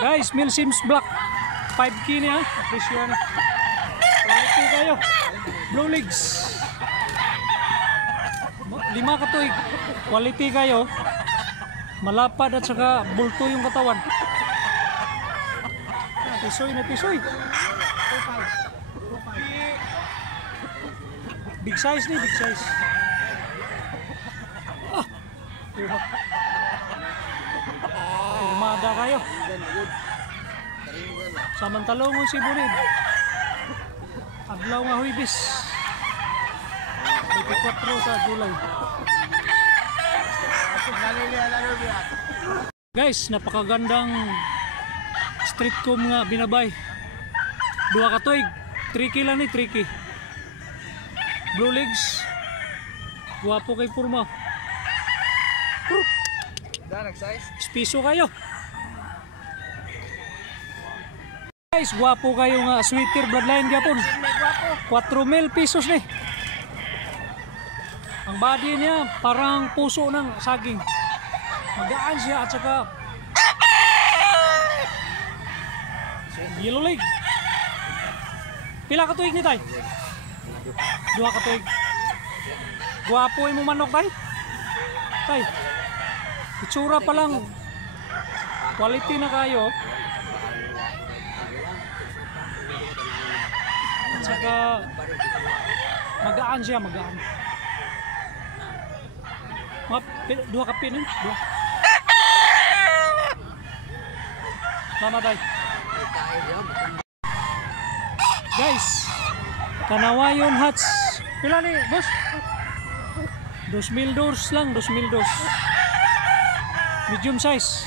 Guys, Mil Sims Black 5K niya, presyo niya. Quality kayo. Blue Legs 5 katuig. Quality kayo. Malapad at saka bulto yung katawan. Tisoy na tisoy. Big size nih, big size. Umada kayo. Samantalong mo si Burid. Adlaw nga Huwebes. 24 sa July. Guys, napakagandang street comb nga binabay. 2 katuig. 3K lang ni, 3K. Blue Legs. Guwapo kay Purma. Piso kayo. Guys, guwapo kayo nga sweater bloodline gyapon. 4,000 pesos ni. Ang body niya parang puso ng saging. Magaan siya at saka yellow leg. Pila ka tuig ni tay? 2 ka tuig. Guwapo mo manok tay. Tay. Itsura pa lang. Quality na kayo. At saka magaan siya, magaan. Dua ka pin, 2. Mama tay. Guys, Kanawayon Hats. Pila ni, boss? 2,000 doors lang, 2,000 doors. Medium size.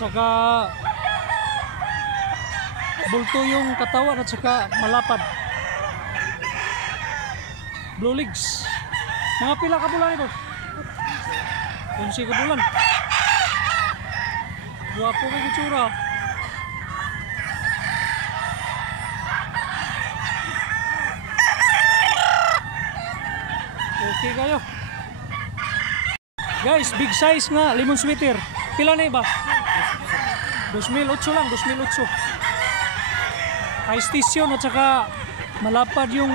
Saka bulto yung katawan at saka malapad. Blue Legs. Mga pila ka bulan ito? 11 ka bulan. Guwapo kay itsura. Okay kayo. Guys, big size nga lemon sweater. Pila na ba? 2,008 lang, 2,008. High station at saka malapad yung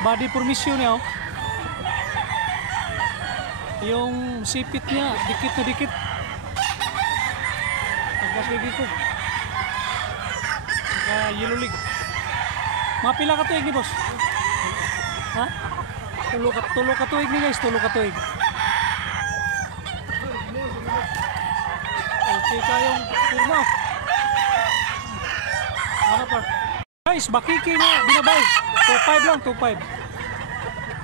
body formation niya. Yung sipit niya, dikit na dikit. Tagas lagi ko. Saka yellow leg. Mga pila ka tuig ni boss? Ha? Tulo ka tuig ni guys, tulo ka tuig. Okay kayong Purma. Ano pa? Guys, bakiki nga binabay. 2,500 lang, 2,500.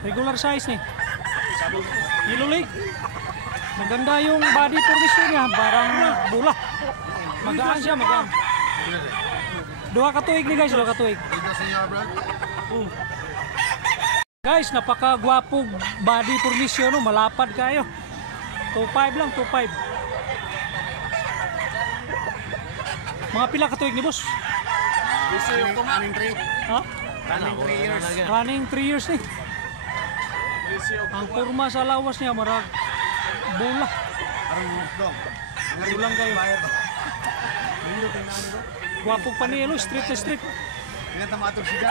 Regular size ni. Yellow leg. Maganda yung body formation niya, parang bula. Magaan siya, magaan. 2 ka tuig ni guys, 2 ka tuig. Guys, napakagwapong body formation, no? Malapad kayo. 2,500 lang, 2,500. Mga pila ka tuig ni boss? Running 3. Ha? Running 3 years. Running 3 years ni. Ang kurma sa lawas niya marag bula. Bulang kayo. Gwapong panilo, street na street. Ingat na matog siya.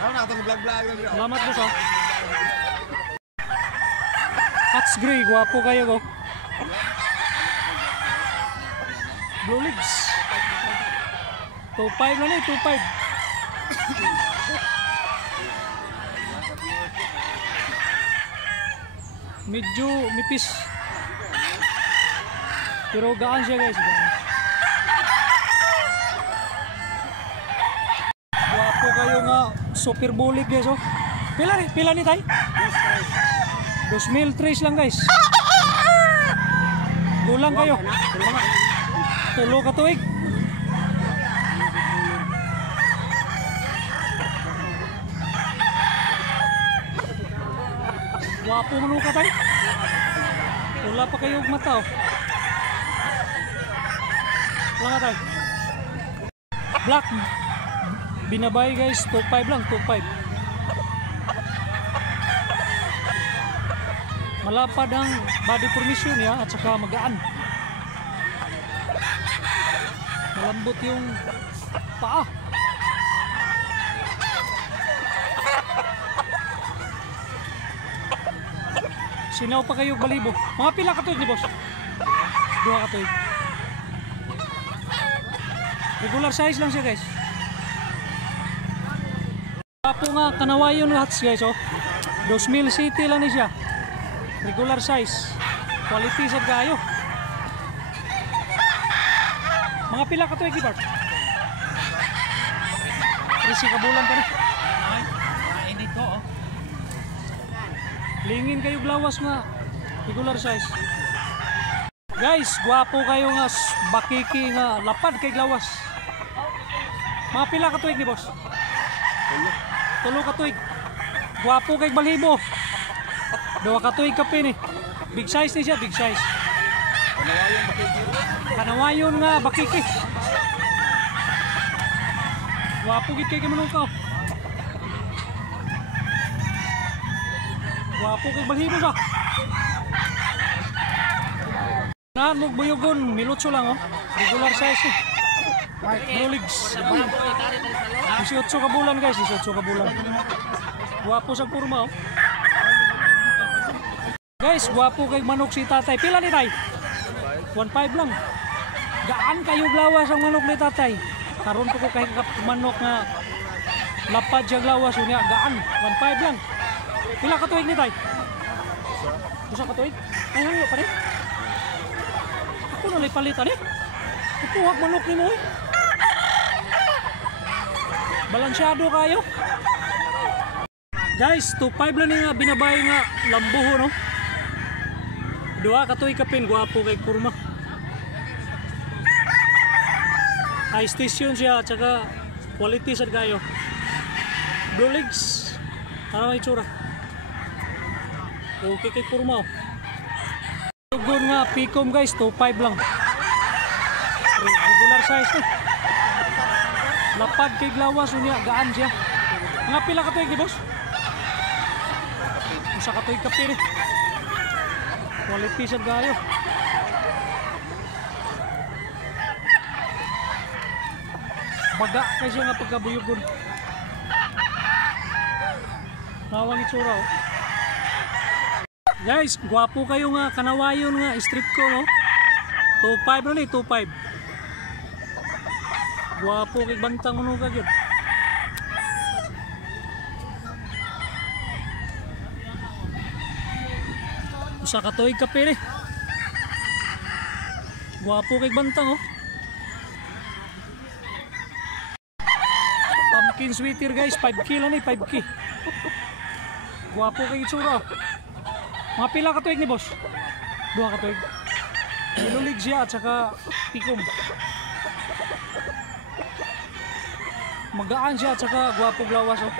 Ano na itong vlog-vlog? Salamat boss ha. Hats gray, gwapo kayo ko. Blue Legs. 2,500 na ni, 2,500. Medyo mipis. Pero gaan siya guys. Guwapo kayo nga super bulik guys oh. Pila ni tay? 2,003 lang guys. Gulang kayo. Tulo ka tuig. Wapo mo ka tay. Wala pa kayo mata oh. Wala ka tay. Black. Binabay guys, 2,500 lang, 2,500. Malapad ang body formation niya at saka magaan. Malambot yung paa. Sinaw pa kayo balibo. Mga pila ka tuig ni boss? 2 ka tuig. Regular size lang siya guys. Apo nga kanawayon hats guys oh. 2,000 city lang ni siya. Regular size. Quality sad kayo. Mga pila ka tuig ni Bart? 13 ka bulan pa na. Init ko oh. Lingin kayo glawas nga regular size. Guys, gwapo kayo nga bakiki nga lapad kay glawas. Mga pila ka tuig ni boss? Tulo ka tuig. Gwapo kay balhibo. 2 ka tuig ka pin eh. Big size ni siya, big size. Kanawayon nga bakiki. Gwapo gid kay manong ka. Gwapo kay balhibo sa. Naan mo buyogon, milutso lang oh. Regular size eh. Rolex. 18 ka bulan guys, 18 ka bulan. Gwapo sa kurma oh. Guys, gwapo kay manok si tatay. Pila ni tay? 1.5 lang. Gaan kayo glawas ang manok ni tatay. Karon ko kay manok nga lapad siya glawas unya gaan 1.5 lang. Pila ka tuig ni tay? Usa ka tuig? Ay hangyo pa rin. Ako na palitan eh. Kukuhag manok ni mo eh. Balansyado kayo. Guys, 2.5 lang nga binabay nga lambuho no. 2 ka tuig kapin, gwapo kay kurma. High station siya at saka quality sad kayo. Blue legs. Ano may tsura? Okay kay kurma oh. Tugon nga pikom guys, 2.5 lang. Regular size eh. Lapad kay glawas unya, gaan siya. Mga pila ka tuig di boss? Usa ka tuig kapin eh. Quality sad kayo. Baga kay siya nga pagkabuyugon. Nawang itsura oh. Guys, gwapo kayo nga kanawayon nga strip ko no. 2.5 na ni, 2.5. Gwapo kay bantang ano ka gyud. Usa ka tuig ka pere. Gwapo kay bantang oh. Pumpkin sweater guys, 5K lang ni, 5K. Gwapo kay itsura oh. Mga pila ka tuig ni boss? 2 ka tuig. Ilulig siya at saka pikom. Magaan siya at saka gwapo glawas oh.